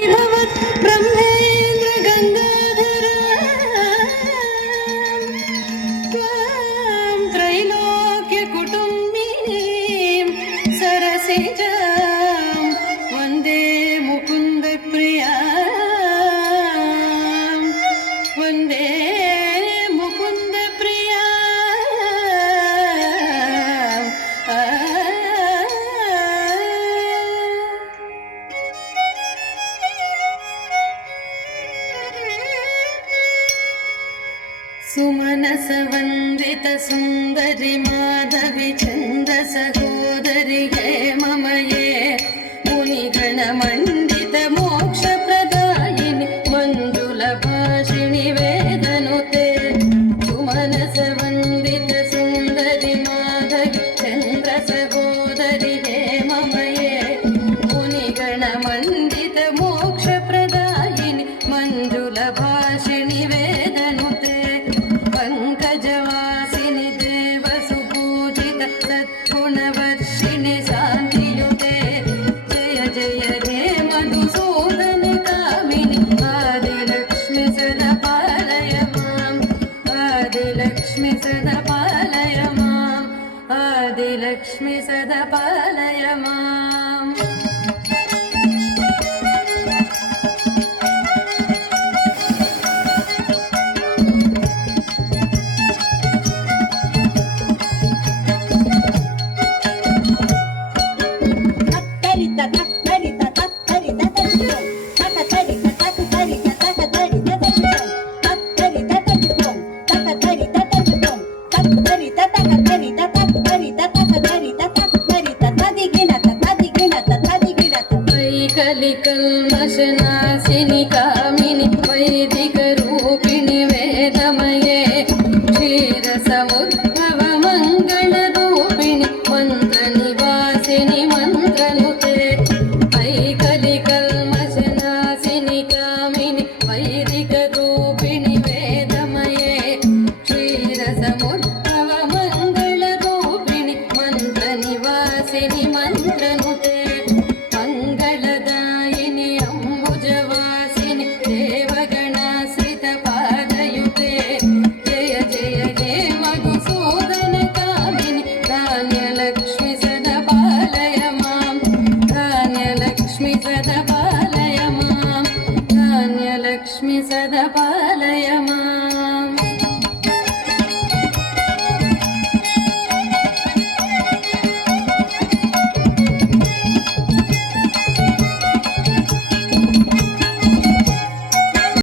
ब्रह्मेन्द्र गंगाधर त्वां त्रैलोक्य कुटुम्बिनीं सरसिजां वन्दे मुकुन्द प्रिया वन्दे मुकुन्द प्रिया सुमनस वंदित सुंदरी माधवी चंद सहोदरी हे मम ये मुनिगण मंडित मोक्ष प्रदायिनि मंजुल भाषिणि वेदनुते सुमनस वंदित सुंदरी माधवी चंद्र सहोदरी हे मम ये मुनिगण मंडित मोक्ष प्रदायिनि मंजुल भाषिणि वेदनुते पंकजवासिनि देव सुपूजित सद्गुणवर्षिणि शान्तियुते जय जय हे मधुसूदन कामिनि आदिलक्ष्मि सदा पालय माम् आदिलक्ष्मि सदा पालय माम् आदिलक्ष्मि सदा पालय माम् कलिकल्मषनाशिनि कामिनि वैदिक